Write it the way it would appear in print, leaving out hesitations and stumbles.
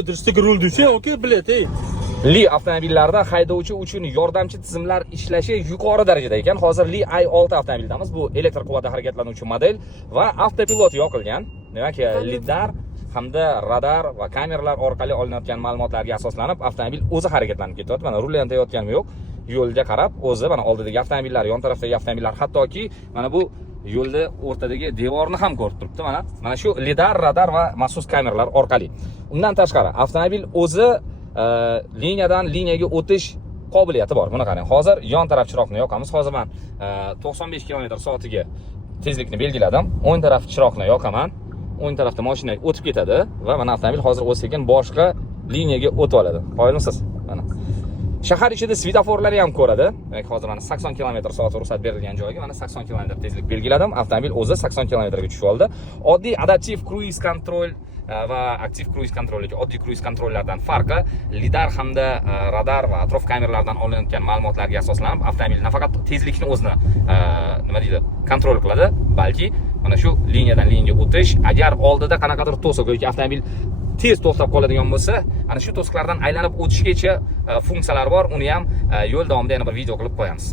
Dirshtagi rul desa, okey, bilet, ey. Li avtomobillarida haydovchi uchun yordamchi tizimlar ishlashi yuqori darajada ekan. Hozir Li i6 avtomobildamiz. Bu elektr quvvatda harakatlanuvchi model va avtopilot yoqilgan. Demak, lidar hamda radar va kameralar orqali olinayotgan ma'lumotlarga asoslanib avtomobil o'zi harakatlanib ketyapti. Mana rulda yotganim yo'q. Yo'lga qarab o'zi mana oldidagi avtomobillar, yon tarafdagi avtomobillar, hattoki mana bu yo'lda o'rtadagi devorni ham ko'rib turibdi. Mana shu lidar, radar va maxsus kameralar orqali. Undan tashqari avtomobil o'zi liniyadan liniyaga o'tish qobiliyati bor. Buni qarang. Hozir yon taraf chiroqni yoqamiz. Hozir men 95 km/soatiga tezlikni belgiladim. O'ng taraf chiroqni yoqaman. O'ng tarafda mashina o'tib ketadi va mana avtomobil hozir o'z-sekin boshqa liniyaga o'tib oladi. Qoyilmisiz? Mana. Shahar ichida svetoforlari ham ko'radi. Demak, hozir mana 80 km/soat ruxsat berilgan joyga mana 80 km tezlik belgiladim. Avtomobil o'zi 80 km ga tushib oldi. Oddiy adaptiv cruise control va aktiv cruise controlga oddiy cruise controllardan farqi lidar hamda radar va atrof kameralardan olinayotgan ma'lumotlarga asoslanib avtomobil nafaqat tezlikni o'zini nima deydi kontrol qiladi, balki mana shu liniyadan liniyaga o'tish, agar oldida qanaqadir to'siq yoki avtomobil tez to'xtab qoladigan bo'lsa, ana shu to'siqlardan aylanib o'tishgacha funksiyalari bor. Uni ham yo'l davomida yana bir video qilib qo'yamiz.